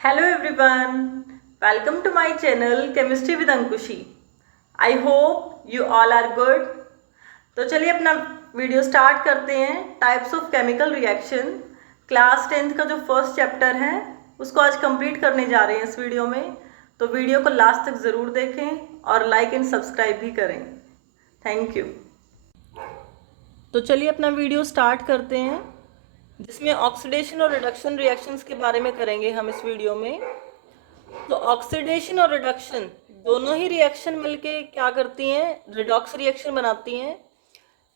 Hello everyone, welcome to my channel Chemistry with Ankushi. I hope you all are good. तो चलिए अपना video start करते हैं। Types of chemical reaction class 10th का जो first chapter है उसको आज कंप्लीट करने जा रहे हैं इस वीडियो में। तो वीडियो को लास्ट तक ज़रूर देखें और लाइक एंड सब्सक्राइब भी करें। Thank you. तो चलिए अपना वीडियो स्टार्ट करते हैं, जिसमें ऑक्सीडेशन और रिडक्शन रिएक्शंस के बारे में करेंगे हम इस वीडियो में। तो ऑक्सीडेशन और रिडक्शन दोनों ही रिएक्शन मिलके क्या करती हैं, रिडॉक्स रिएक्शन बनाती हैं।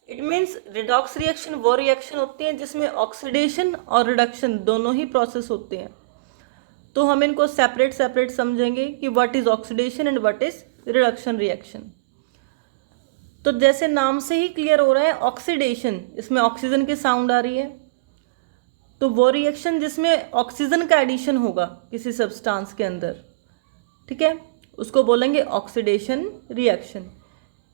इट मीन्स रिडॉक्स रिएक्शन वो रिएक्शन होती है जिसमें ऑक्सीडेशन और रिडक्शन दोनों ही प्रोसेस होते हैं। तो हम इनको सेपरेट सेपरेट समझेंगे कि what is oxidation and what is reduction reaction. तो जैसे नाम से ही क्लियर हो रहा है, ऑक्सीडेशन, इसमें ऑक्सीजन की साउंड आ रही है, तो वो रिएक्शन जिसमें ऑक्सीजन का एडिशन होगा किसी सब्सटेंस के अंदर, ठीक है, उसको बोलेंगे ऑक्सीडेशन रिएक्शन।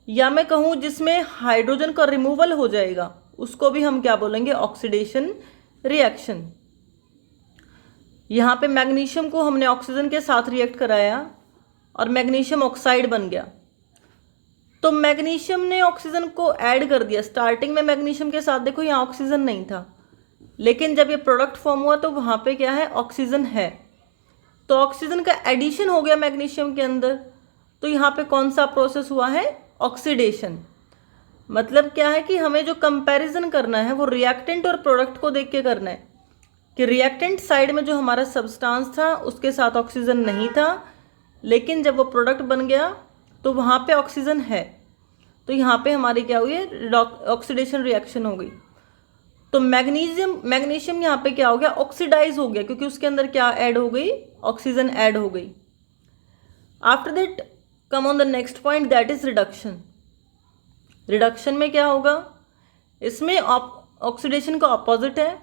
या मैं कहूँ जिसमें हाइड्रोजन का रिमूवल हो जाएगा, उसको भी हम क्या बोलेंगे, ऑक्सीडेशन रिएक्शन। यहाँ पे मैग्नीशियम को हमने ऑक्सीजन के साथ रिएक्ट कराया और मैग्नीशियम ऑक्साइड बन गया। तो मैग्नीशियम ने ऑक्सीजन को ऐड कर दिया। स्टार्टिंग में मैग्नीशियम के साथ देखो यहाँ ऑक्सीजन नहीं था, लेकिन जब ये प्रोडक्ट फॉर्म हुआ तो वहाँ पे क्या है, ऑक्सीजन है। तो ऑक्सीजन का एडिशन हो गया मैग्नीशियम के अंदर। तो यहाँ पे कौन सा प्रोसेस हुआ है, ऑक्सीडेशन। मतलब क्या है कि हमें जो कंपैरिजन करना है वो रिएक्टेंट और प्रोडक्ट को देख के करना है कि रिएक्टेंट साइड में जो हमारा सब्सटेंस था उसके साथ ऑक्सीजन नहीं था, लेकिन जब वो प्रोडक्ट बन गया तो वहाँ पे ऑक्सीजन है। तो यहाँ पे हमारी क्या हुई है, ऑक्सीडेशन रिएक्शन हो गई। तो मैग्नीशियम यहाँ पे क्या हो गया, ऑक्सीडाइज हो गया, क्योंकि उसके अंदर क्या ऐड हो गई, ऑक्सीजन ऐड हो गई। After that come on the next point, that is reduction. Reduction में क्या होगा, इसमें ऑक्सीडेशन का ऑपोजिट है,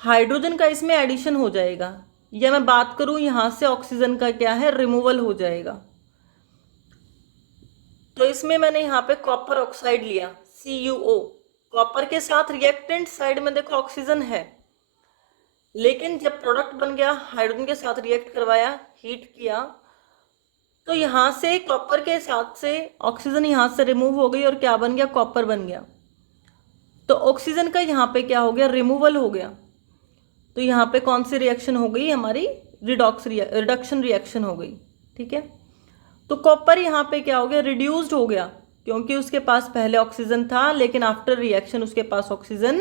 हाइड्रोजन का इसमें एडिशन हो जाएगा, या मैं बात करूं यहाँ से ऑक्सीजन का क्या है, रिमूवल हो जाएगा। तो इसमें मैंने यहाँ पे कॉपर ऑक्साइड लिया, CuO। कॉपर के साथ रिएक्टेंट साइड में देखो ऑक्सीजन है, लेकिन जब प्रोडक्ट बन गया, हाइड्रोजन के साथ रिएक्ट करवाया, हीट किया, तो यहाँ से कॉपर के साथ से ऑक्सीजन यहाँ से रिमूव हो गई और क्या बन गया, कॉपर बन गया। तो ऑक्सीजन का यहाँ पे क्या हो गया, रिमूवल हो गया। तो यहाँ पे कौन सी रिएक्शन हो गई, हमारी रिडक्शन रिएक्शन हो गई, ठीक है। तो कॉपर यहाँ पे क्या हो गया, रिड्यूस्ड हो गया, क्योंकि उसके पास पहले ऑक्सीजन था, लेकिन आफ्टर रिएक्शन उसके पास ऑक्सीजन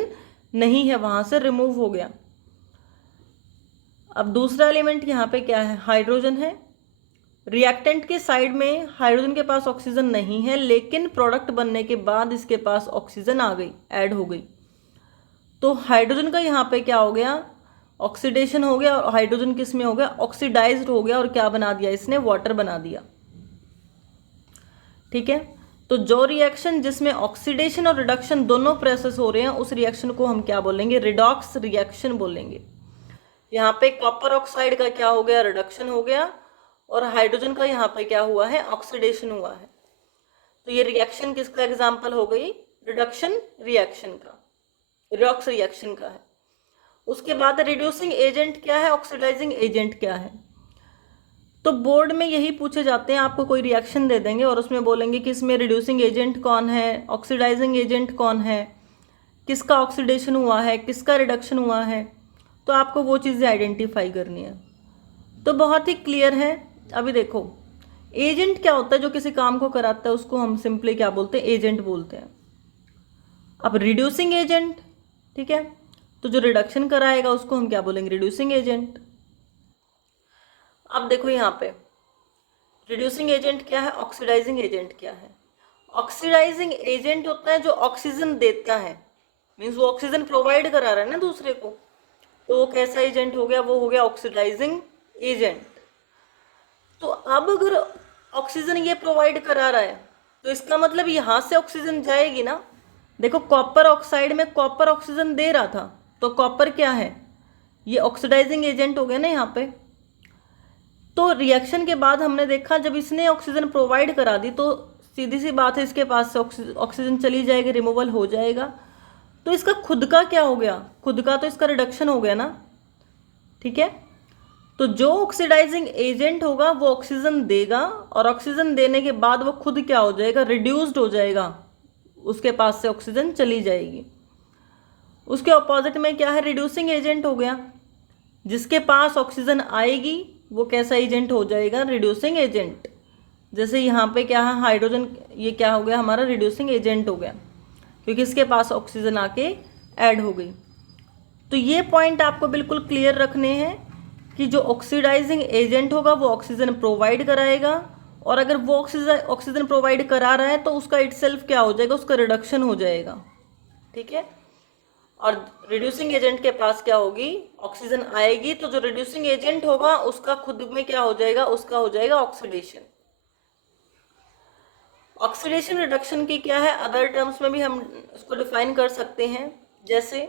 नहीं है, वहां से रिमूव हो गया। अब दूसरा एलिमेंट यहाँ पे क्या है, हाइड्रोजन है। रिएक्टेंट के साइड में हाइड्रोजन के पास ऑक्सीजन नहीं है, लेकिन प्रोडक्ट बनने के बाद इसके पास ऑक्सीजन आ गई, ऐड हो गई। तो हाइड्रोजन का यहाँ पे क्या हो गया, ऑक्सीडेशन हो गया, और हाइड्रोजन किस में हो गया, ऑक्सीडाइज्ड हो गया, और क्या बना दिया इसने, वाटर बना दिया, ठीक है। तो जो रिएक्शन जिसमें ऑक्सीडेशन और रिडक्शन दोनों प्रोसेस हो रहे हैं, उस रिएक्शन को हम क्या बोलेंगे, रिडॉक्स रिएक्शन बोलेंगे। यहाँ पे कॉपर ऑक्साइड का क्या हो गया, रिडक्शन हो गया, और हाइड्रोजन का यहाँ पे क्या हुआ है, ऑक्सीडेशन हुआ है। तो ये रिएक्शन किसका एग्जाम्पल हो गई, रिडक्शन रिएक्शन का, रिडॉक्स रिएक्शन का है। उसके बाद रिड्यूसिंग एजेंट क्या है, ऑक्सीडाइजिंग एजेंट क्या है। तो बोर्ड में यही पूछे जाते हैं, आपको कोई रिएक्शन दे देंगे और उसमें बोलेंगे कि इसमें रिड्यूसिंग एजेंट कौन है, ऑक्सीडाइजिंग एजेंट कौन है, किसका ऑक्सीडेशन हुआ है, किसका रिडक्शन हुआ है। तो आपको वो चीज़ें आइडेंटिफाई करनी है। तो बहुत ही क्लियर है। अभी देखो, एजेंट क्या होता है, जो किसी काम को कराता है उसको हम सिंपली क्या बोलते हैं, एजेंट बोलते हैं। अब रिड्यूसिंग एजेंट, ठीक है, तो जो रिडक्शन कराएगा उसको हम क्या बोलेंगे, रिड्यूसिंग एजेंट। अब देखो यहाँ पे रिड्यूसिंग एजेंट क्या है, ऑक्सीडाइजिंग एजेंट क्या है। ऑक्सीडाइजिंग एजेंट होता है जो ऑक्सीजन देता है, मीन्स वो ऑक्सीजन प्रोवाइड करा रहा है ना दूसरे को, तो वो कैसा एजेंट हो गया, वो हो गया ऑक्सीडाइजिंग एजेंट। तो अब अगर ऑक्सीजन ये प्रोवाइड करा रहा है, तो इसका मतलब यहाँ से ऑक्सीजन जाएगी ना। देखो कॉपर ऑक्साइड में कॉपर ऑक्सीजन दे रहा था, तो कॉपर क्या है, ये ऑक्सीडाइजिंग एजेंट हो गया ना यहाँ पे। तो रिएक्शन के बाद हमने देखा जब इसने ऑक्सीजन प्रोवाइड करा दी, तो सीधी सी बात है इसके पास से ऑक्सीजन चली जाएगी, रिमूवल हो जाएगा। तो इसका खुद का क्या हो गया, खुद का तो इसका रिडक्शन हो गया ना, ठीक है। तो जो ऑक्सीडाइजिंग एजेंट होगा वो ऑक्सीजन देगा, और ऑक्सीजन देने के बाद वो खुद क्या हो जाएगा, रिड्यूस्ड हो जाएगा, उसके पास से ऑक्सीजन चली जाएगी। उसके ऑपोजिट में क्या है, रिड्यूसिंग एजेंट हो गया, जिसके पास ऑक्सीजन आएगी वो कैसा एजेंट हो जाएगा, रिड्यूसिंग एजेंट। जैसे यहाँ पे क्या है, हाइड्रोजन, ये क्या हो गया हमारा, रिड्यूसिंग एजेंट हो गया, क्योंकि इसके पास ऑक्सीजन आके ऐड हो गई। तो ये पॉइंट आपको बिल्कुल क्लियर रखने हैं कि जो ऑक्सीडाइजिंग एजेंट होगा वो ऑक्सीजन प्रोवाइड कराएगा, और अगर वो ऑक्सीजन प्रोवाइड करा रहा है तो उसका इटसेल्फ क्या हो जाएगा, उसका रिडक्शन हो जाएगा। ठीक है, और रिड्यूसिंग एजेंट के पास क्या होगी, ऑक्सीजन आएगी, तो जो रिड्यूसिंग एजेंट होगा उसका खुद में क्या हो जाएगा, उसका हो जाएगा ऑक्सीडेशन। ऑक्सीडेशन रिडक्शन की क्या है, अदर टर्म्स में भी हम इसको डिफाइन कर सकते हैं, जैसे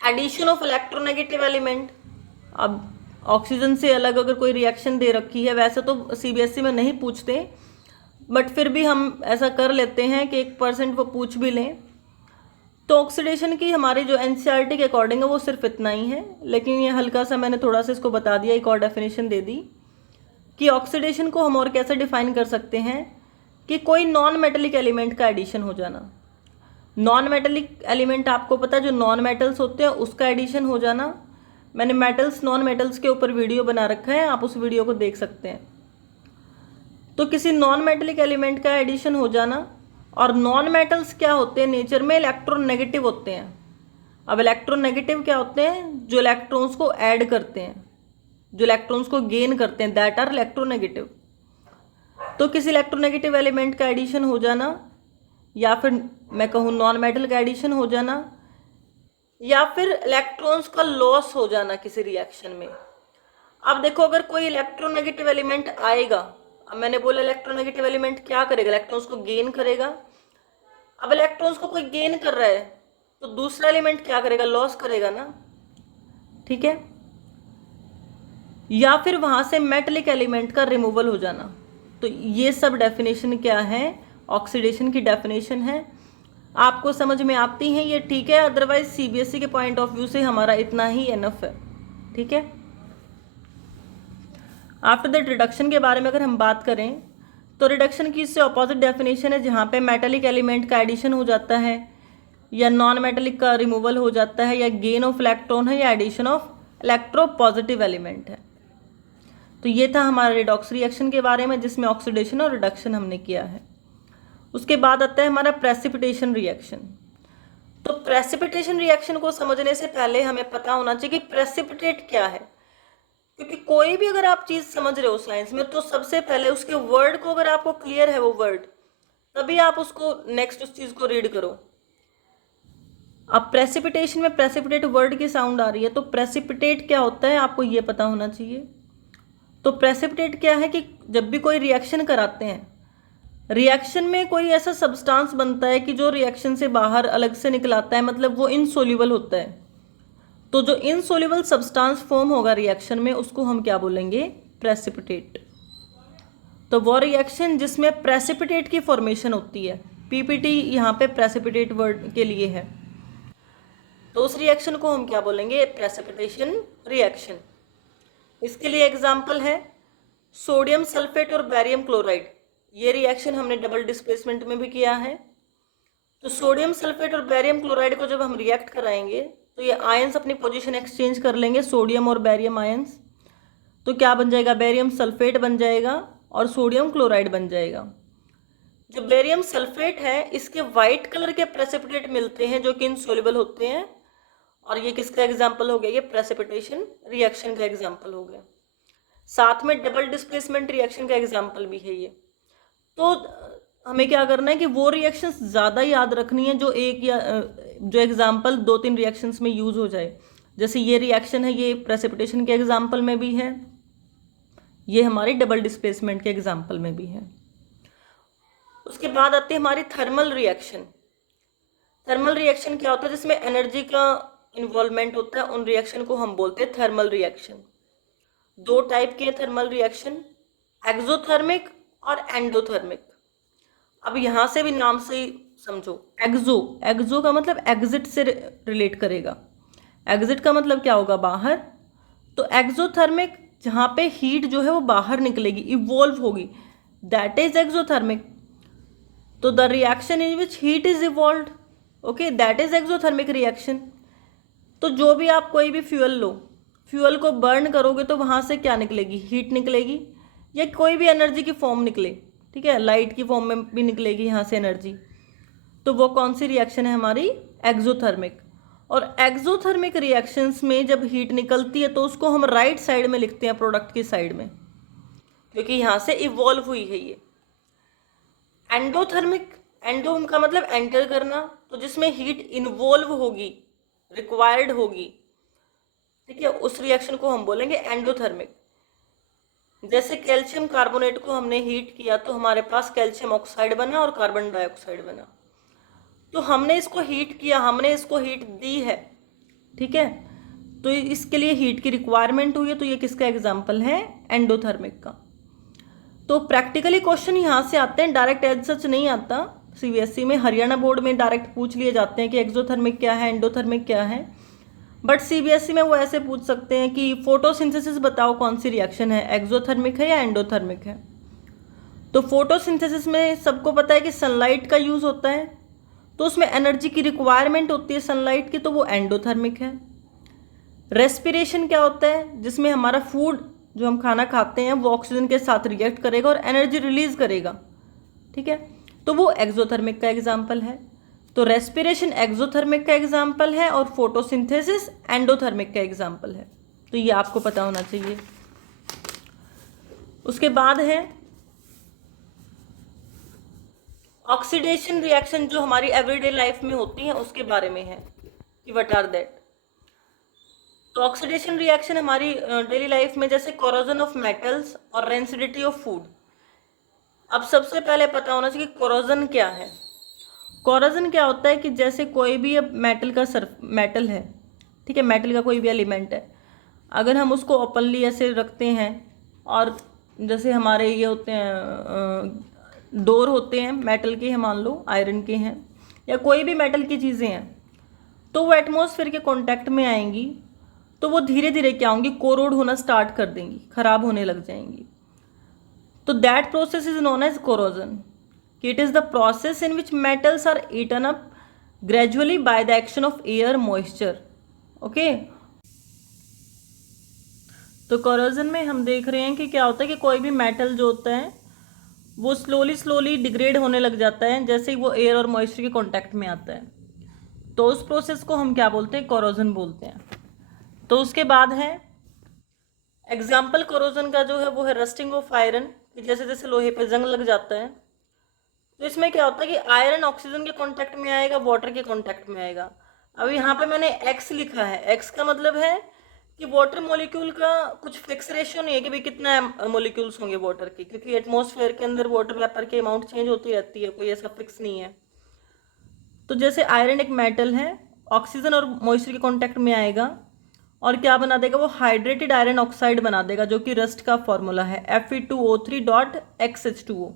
एडिशन ऑफ इलेक्ट्रोनेगेटिव एलिमेंट। अब ऑक्सीजन से अलग अगर कोई रिएक्शन दे रखी है, वैसे तो सीबीएसई में नहीं पूछते, बट फिर भी हम ऐसा कर लेते हैं कि 1% वो पूछ भी लें। तो ऑक्सीडेशन की हमारी जो एनसीईआरटी के अकॉर्डिंग है वो सिर्फ इतना ही है, लेकिन ये हल्का सा मैंने थोड़ा सा इसको बता दिया, एक और डेफिनेशन दे दी कि ऑक्सीडेशन को हम और कैसे डिफाइन कर सकते हैं कि कोई नॉन मेटेलिक एलिमेंट का एडिशन हो जाना। नॉन मेटेलिक एलिमेंट आपको पता है जो नॉन मेटल्स होते हैं उसका एडिशन हो जाना। मैंने मेटल्स नॉन मेटल्स के ऊपर वीडियो बना रखा है, आप उस वीडियो को देख सकते हैं। तो किसी नॉन मेटेलिक एलिमेंट का एडिशन हो जाना, और नॉन मेटल्स क्या होते हैं, नेचर में इलेक्ट्रोनेगेटिव होते हैं। अब इलेक्ट्रोनेगेटिव क्या होते हैं, जो इलेक्ट्रॉन्स को ऐड करते हैं, जो इलेक्ट्रॉन्स को गेन करते हैं, दैट आर इलेक्ट्रोनेगेटिव। तो किसी इलेक्ट्रोनेगेटिव एलिमेंट का एडिशन हो जाना, या फिर मैं कहूँ नॉन मेटल का एडिशन हो जाना, या फिर इलेक्ट्रॉन्स का लॉस हो जाना किसी रिएक्शन में। अब देखो, अगर कोई इलेक्ट्रोनेगेटिव एलिमेंट आएगा, अब मैंने बोला इलेक्ट्रोनेगेटिव एलिमेंट क्या करेगा, इलेक्ट्रॉन्स को गेन करेगा। अब इलेक्ट्रॉन्स को कोई गेन कर रहा है तो दूसरा एलिमेंट क्या करेगा, लॉस करेगा ना। ठीक है, या फिर वहां से मेटलिक एलिमेंट का रिमूवल हो जाना। तो ये सब डेफिनेशन क्या है, ऑक्सीडेशन की डेफिनेशन है। आपको समझ में आती हैं ये, ठीक है, अदरवाइज सीबीएसई के पॉइंट ऑफ व्यू से हमारा इतना ही एनफ है। ठीक है, आफ्टर दैट रिडक्शन के बारे में अगर हम बात करें तो रिडक्शन की इससे ऑपोजिट डेफिनेशन है, जहाँ पे मेटेलिक एलिमेंट का एडिशन हो जाता है, या नॉन मेटेलिक का रिमूवल हो जाता है, या गेन ऑफ इलेक्ट्रॉन है, या एडिशन ऑफ इलेक्ट्रोपॉजिटिव एलिमेंट है। तो ये था हमारा रिडॉक्स रिएक्शन के बारे में, जिसमें ऑक्सीडेशन और रिडक्शन हमने किया है। उसके बाद आता है हमारा प्रेसिपिटेशन रिएक्शन। तो प्रेसिपिटेशन रिएक्शन को समझने से पहले हमें पता होना चाहिए कि प्रेसिपिटेट क्या है, क्योंकि कोई भी अगर आप चीज समझ रहे हो साइंस में, तो सबसे पहले उसके वर्ड को अगर आपको क्लियर है वो वर्ड, तभी आप उसको नेक्स्ट उस चीज को रीड करो। अब प्रेसिपिटेशन में प्रेसिपिटेट वर्ड की साउंड आ रही है, तो प्रेसिपिटेट क्या होता है आपको ये पता होना चाहिए। तो प्रेसिपिटेट क्या है कि जब भी कोई रिएक्शन कराते हैं, रिएक्शन में कोई ऐसा सब्सटेंस बनता है कि जो रिएक्शन से बाहर अलग से निकलाता है, मतलब वो इनसोल्यूबल होता है। तो जो इनसोल्यूबल सब्सटेंस फॉर्म होगा रिएक्शन में, उसको हम क्या बोलेंगे, प्रेसिपिटेट। तो वो रिएक्शन जिसमें प्रेसिपिटेट की फॉर्मेशन होती है, पीपीटी यहाँ पे प्रेसिपिटेट वर्ड के लिए है, तो उस रिएक्शन को हम क्या बोलेंगे, प्रेसिपिटेशन रिएक्शन। इसके लिए एग्जाम्पल है सोडियम सल्फेट और बैरियम क्लोराइड। ये रिएक्शन हमने डबल डिस्प्लेसमेंट में भी किया है। तो सोडियम सल्फेट और बैरियम क्लोराइड को जब हम रिएक्ट कराएंगे तो ये आयंस अपनी पोजीशन एक्सचेंज कर लेंगे, सोडियम और बैरियम आयंस। तो क्या बन जाएगा, बैरियम सल्फेट बन जाएगा और सोडियम क्लोराइड बन जाएगा। जो बैरियम सल्फेट है, इसके वाइट कलर के प्रेसिपिटेट मिलते हैं जो कि इनसोल्यूबल होते हैं, और ये किसका एग्जाम्पल हो गया, ये प्रेसिपिटेशन रिएक्शन का एग्जाम्पल हो गया। साथ में डबल डिस्प्लेसमेंट रिएक्शन का एग्जाम्पल भी है ये। तो हमें क्या करना है कि वो रिएक्शंस ज़्यादा याद रखनी है जो एक या जो एग्जाम्पल 2-3 रिएक्शंस में यूज हो जाए। जैसे ये रिएक्शन है, ये प्रेसिपिटेशन के एग्जाम्पल में भी है, ये हमारी डबल डिस्प्लेसमेंट के एग्जाम्पल में भी है। उसके बाद आती है हमारी थर्मल रिएक्शन। थर्मल रिएक्शन क्या होता है, जिसमें एनर्जी का इन्वॉल्वमेंट होता है, उन रिएक्शन को हम बोलते हैं थर्मल रिएक्शन। 2 टाइप के थर्मल रिएक्शन, एक्सोथर्मिक और एंडोथर्मिक। अब यहाँ से भी नाम से ही समझो, एक्सो का मतलब एग्जिट से रिलेट करेगा। एग्जिट का मतलब क्या होगा, बाहर। तो एक्सोथर्मिक जहाँ पे हीट जो है वो बाहर निकलेगी, इवॉल्व होगी, दैट इज एक्सोथर्मिक। तो the reaction in which heat is evolve, okay, that is exothermic reaction. तो जो भी आप कोई भी फ्यूल लो, फ्यूल को बर्न करोगे तो वहाँ से क्या निकलेगी, हीट निकलेगी, या कोई भी एनर्जी की फॉर्म निकले, ठीक है, लाइट की फॉर्म में भी निकलेगी यहाँ से एनर्जी, तो वो कौन सी रिएक्शन है हमारी, एक्सोथर्मिक। और एक्सोथर्मिक रिएक्शंस में जब हीट निकलती है तो उसको हम राइट साइड में लिखते हैं, प्रोडक्ट की साइड में, क्योंकि यहाँ से इवॉल्व हुई है ये। एंडोथर्मिक, एंडो का मतलब एंटर करना, तो जिसमें हीट इन्वॉल्व होगी, रिक्वायर्ड होगी, ठीक है, उस रिएक्शन को हम बोलेंगे एंडोथर्मिक। जैसे कैल्शियम कार्बोनेट को हमने हीट किया तो हमारे पास कैल्शियम ऑक्साइड बना और कार्बन डाइऑक्साइड बना, तो हमने इसको हीट किया, हमने इसको हीट दी है, ठीक है, तो इसके लिए हीट की रिक्वायरमेंट हुई है, तो ये किसका एग्जाम्पल है, एंडोथर्मिक का। तो प्रैक्टिकली क्वेश्चन यहाँ से आते हैं, डायरेक्ट एज सच नहीं आता। सीबीएसई में, हरियाणा बोर्ड में डायरेक्ट पूछ लिए जाते हैं कि एक्सोथर्मिक क्या है, एंडोथर्मिक क्या है, बट सीबीएसई में वो ऐसे पूछ सकते हैं कि फोटोसिंथेसिस बताओ कौन सी रिएक्शन है, एक्सोथर्मिक है या एंडोथर्मिक है। तो फोटोसिंथेसिस में सबको पता है कि सनलाइट का यूज़ होता है, तो उसमें एनर्जी की रिक्वायरमेंट होती है सनलाइट की, तो वो एंडोथर्मिक है। रेस्पिरेशन क्या होता है, जिसमें हमारा फूड जो हम खाना खाते हैं वो ऑक्सीजन के साथ रिएक्ट करेगा और एनर्जी रिलीज करेगा, ठीक है, तो वो एक्सोथर्मिक का एग्जाम्पल है। तो रेस्पिरेशन एक्सोथर्मिक का एग्जाम्पल है और फोटोसिंथेसिस एंडोथर्मिक का एग्जाम्पल है, तो ये आपको पता होना चाहिए। उसके बाद है ऑक्सीडेशन रिएक्शन, जो हमारी एवरीडे लाइफ में होती है उसके बारे में है कि व्हाट आर दैट। तो ऑक्सीडेशन रिएक्शन हमारी डेली लाइफ में, जैसे कोरोजन ऑफ मेटल्स और रेंसिडिटी ऑफ फूड। अब सबसे पहले पता होना चाहिए कि कोरोजन क्या है। कोरोजन क्या होता है कि जैसे कोई भी अब मेटल का मेटल है, ठीक है, मेटल का कोई भी एलिमेंट है, अगर हम उसको ओपनली ऐसे रखते हैं, और जैसे हमारे ये होते हैं डोर होते हैं मेटल के हैं, मान लो आयरन के हैं, या कोई भी मेटल की चीज़ें हैं, तो वो एटमॉस्फेयर के कांटेक्ट में आएंगी तो वो धीरे धीरे क्या होंगी, कोरोड होना स्टार्ट कर देंगी, खराब होने लग जाएंगी। तो that process is known as corrosion. It is the process in which metals are eaten up gradually by the action of air moisture, okay. तो कोरोजन में हम देख रहे हैं कि क्या होता है कि कोई भी मेटल जो होता है वो स्लोली स्लोली डिग्रेड होने लग जाता है जैसे ही वो एयर और मॉइस्चर के कांटेक्ट में आता है, तो उस प्रोसेस को हम क्या बोलते हैं, कोरोजन बोलते हैं। तो उसके बाद है एग्जाम्पल कोरोजन का जो है वो है रस्टिंग ऑफ आयरन, कि जैसे जैसे लोहे पे जंग लग जाता है, तो इसमें क्या होता है कि आयरन ऑक्सीजन के कांटेक्ट में आएगा, वाटर के कांटेक्ट में आएगा। अब यहाँ पे मैंने एक्स लिखा है, एक्स का मतलब है कि वाटर मॉलिक्यूल का कुछ फिक्स रेशियो नहीं है कि भाई कितना मॉलिक्यूल्स होंगे वाटर के, क्योंकि एटमॉस्फेयर के अंदर वाटर वेपर की अमाउंट चेंज होती रहती है, कोई ऐसा फिक्स नहीं है। तो जैसे आयरन एक मेटल है, ऑक्सीजन और मॉइस्चर के कांटेक्ट में आएगा और क्या बना देगा, वो हाइड्रेटेड आयरन ऑक्साइड बना देगा, जो कि रस्ट का फॉर्मूला है Fe2O3.XH2O।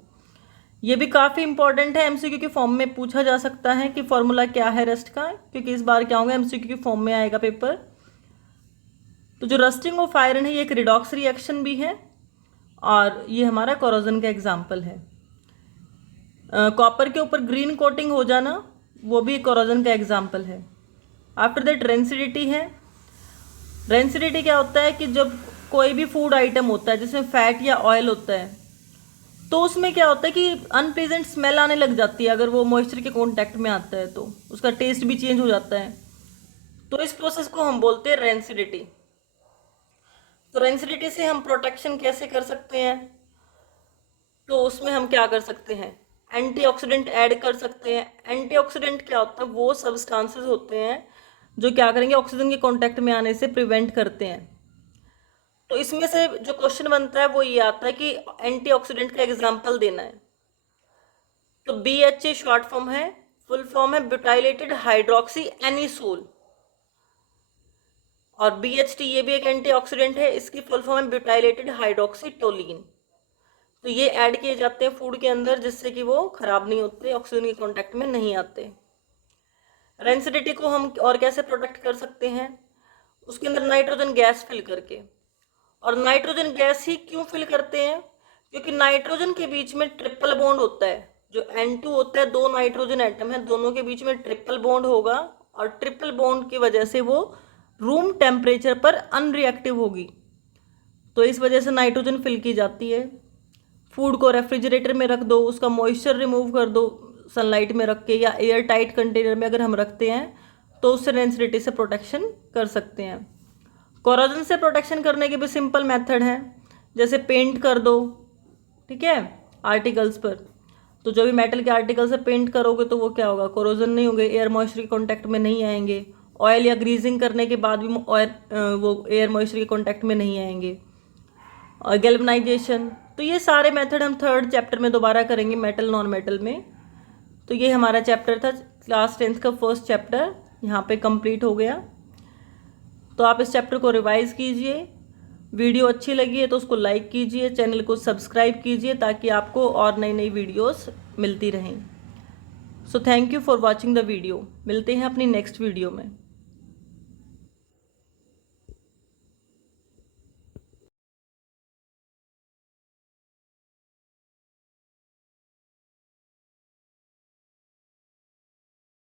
ये भी काफ़ी इंपॉर्टेंट है, एमसीक्यू के फॉर्म में पूछा जा सकता है कि फॉर्मूला क्या है रस्ट का, क्योंकि इस बार क्या होगा, एमसीक्यू के फॉर्म में आएगा पेपर। तो जो रस्टिंग ऑफ आयरन है ये एक रिडॉक्स रिएक्शन भी है, और ये हमारा कोरोजन का एग्जाम्पल है। कॉपर के ऊपर ग्रीन कोटिंग हो जाना वो भी कोरोजन का एग्जाम्पल है। आफ्टर दैट रेंसिडिटी है। रेंसिडिटी क्या होता है कि जब कोई भी फूड आइटम होता है जिसमें फैट या ऑयल होता है, तो उसमें क्या होता है कि अनप्लीजेंट स्मेल आने लग जाती है, अगर वो मॉइस्चर के कांटेक्ट में आता है तो उसका टेस्ट भी चेंज हो जाता है। तो इस प्रोसेस को हम बोलते हैं रेंसिडिटी। तो रेंसिडिटी से हम प्रोटेक्शन कैसे कर सकते हैं, तो उसमें हम क्या कर सकते हैं, एंटीऑक्सीडेंट ऐड कर सकते हैं। एंटीऑक्सीडेंट क्या होता है, वो सब्सटेंसेस होते हैं जो क्या करेंगे, ऑक्सीजन के कांटेक्ट में आने से प्रिवेंट करते हैं। तो इसमें से जो क्वेश्चन बनता है वो ये आता है कि एंटीऑक्सीडेंट का एग्जांपल देना है। तो BHA शॉर्ट फॉर्म है, फुल फॉर्म है ब्यूटाइलेटेड हाइड्रोक्सी एनिसोल, और BHT ये भी एक एंटीऑक्सीडेंट है, इसकी फुल फॉर्म है ब्यूटाइलेटेड हाइड्रोक्सी टोलिन। तो ये ऐड किए जाते हैं फूड के अंदर जिससे कि वो खराब नहीं होते, ऑक्सीजन के कांटेक्ट में नहीं आते। रेंसिडिटी को हम और कैसे प्रोटेक्ट कर सकते हैं, उसके अंदर नाइट्रोजन गैस फिल करके। और नाइट्रोजन गैस ही क्यों फिल करते हैं? क्योंकि नाइट्रोजन के बीच में ट्रिपल बॉन्ड होता है। जो N2 होता है, 2 नाइट्रोजन एटम है, दोनों के बीच में ट्रिपल बॉन्ड होगा और ट्रिपल बॉन्ड की वजह से वो रूम टेम्परेचर पर अनरिएक्टिव होगी। तो इस वजह से नाइट्रोजन फिल की जाती है। फूड को रेफ्रिजरेटर में रख दो, उसका मॉइस्चर रिमूव कर दो सनलाइट में रख के, या एयर टाइट कंटेनर में अगर हम रखते हैं तो उससे रेंसिडिटी से प्रोटेक्शन कर सकते हैं। कोरोजन से प्रोटेक्शन करने के भी सिंपल मेथड है, जैसे पेंट कर दो, ठीक है, आर्टिकल्स पर। तो जो भी मेटल के आर्टिकल से पेंट करोगे तो वो क्या होगा, कोरोजन नहीं होंगे, एयर मॉइस्चर के कॉन्टैक्ट में नहीं आएंगे। ऑयल या ग्रीजिंग करने के बाद भी वो एयर मॉइस्चर के कॉन्टैक्ट में नहीं आएंगे। और गैल्वेनाइजेशन, तो ये सारे मेथड हम 3rd चैप्टर में दोबारा करेंगे, मेटल नॉन मेटल में। तो ये हमारा चैप्टर था, क्लास 10th का 1st चैप्टर यहाँ पे कंप्लीट हो गया। तो आप इस चैप्टर को रिवाइज कीजिए। वीडियो अच्छी लगी है तो उसको लाइक कीजिए, चैनल को सब्सक्राइब कीजिए ताकि आपको और नई नई वीडियोस मिलती रहें। So thank you for watching the video. मिलते हैं अपनी नेक्स्ट वीडियो में।